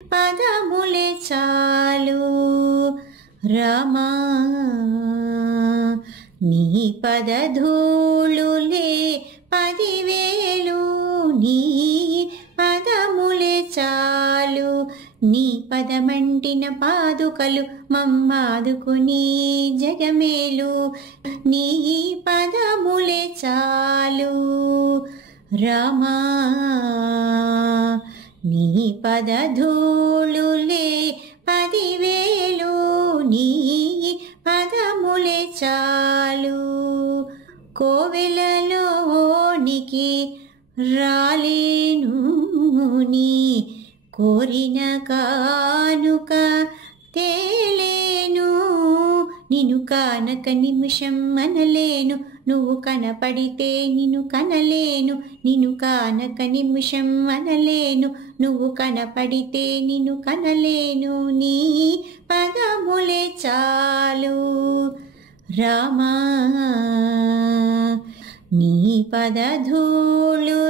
పదములే చాలు రామా నీ పదధూళులే 10,000 నీ పదములే చాలు నీ పదమంటిన పాదుకలు మమ్మాదుకుని జగమేలు నీ పదములే చాలు రామా నీ పదధూళులే 10,000 నీ పదములే చాలు కోవెలలోనికి రాలేను నీ కోరిన కానుక తేలేను నిన్ను కానక నిమిషం అనలేను నువ్వు కనపడితే నిన్ను కనలేను నిన్ను కానక నిమిషం అనలేను నువ్వు కనపడితే నిన్ను కనలేను నీ పదములే చాలు రామా నీ పదధూళులే